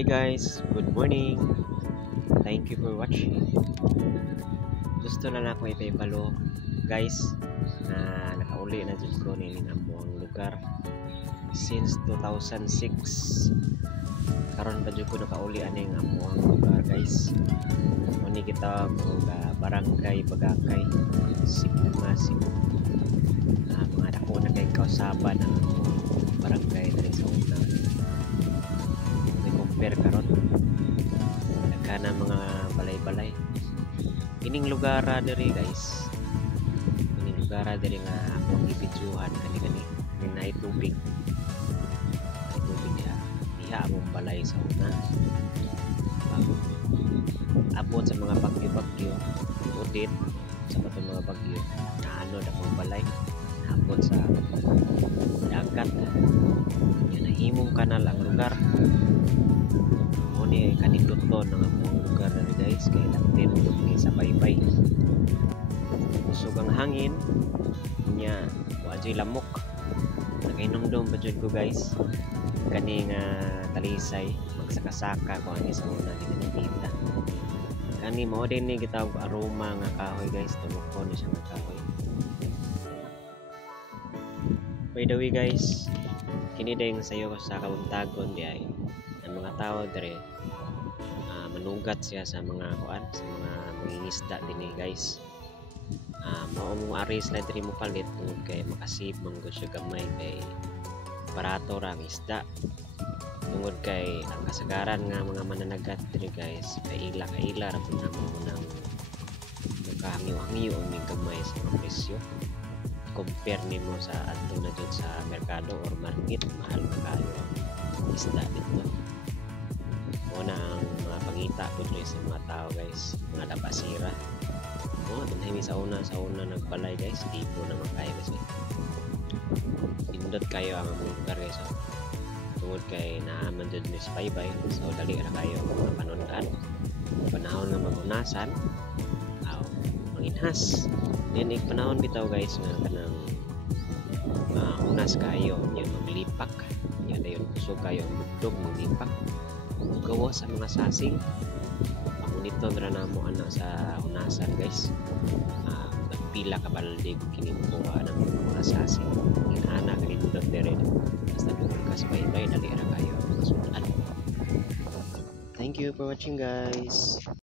Hi guys, good morning. Thank you for watching. Gusto na ako ipapalo guys na nakauli na jud ko nining among lugar since 2006. Karon pa jud ko nakauli aning among lugar guys. Muni kita og barangay Bagakay, Sigma Cebu. Mga dako na kay kausaban ang barangay diri sa una. Compare karon nagkana mga balay-balay ining lugar diri guys, ining lugar diri nga akong gibidyohan kani na tubig diha among balay sa una. Abot sa mga bagyo udit sa batong mga bagyo naanod akong balay, naabot sa dagat yan nahimong kanal ang lugar. Ni kanindot ng among lugar na guys kay lapit ni sa baybay usog ang hangin nya wajoy lamok naginomdom pa jud ko guys kani nga talisay magsakasaka ko ani sa una kita kani mo din ni gitawag aroma nga kahoy guys, tulokon ni siya nga kahoy. By the way guys, kini day nga sayo sa kabuntagon di ay ang mga tao dire manugat siya sa mga kuan, sa mga mangingisda dinhi guys. Mao mo ari sila diri mo palit tungod kay makasip manggo siya gamay kay barato ra ang isda. Tungod kay ang kasagaran nga mga mananagat diri guys kay ila ra pud namo nang kahangyo-hangyo ang gamay sa mga presyo. Compare nimo sa adto na jud sa merkado or market, mahal kayo ang isda dito. Una ang mga pangita po sa mga tao guys, mga dabasira. Dinahimi sa una nagbalay guys, di po na makaya kasi pindot kayo ang mga lugar guys. Tungod kay naaman dyan ni sa baybay, so dali ra kayo mga panundan panahon nga magunasan manginhas din panahon bitaw guys nga kanang unas kayo niya maglipak niya dayon usog kayo ang bugdog maglipak gawa sa mga sasing monitor na namo ana sa unasan guys. Pila ka balde kini mo ng mga sasing inaana ganito dire basta dugol ka sa baybay dali ra kayo masudan. Thank you for watching guys.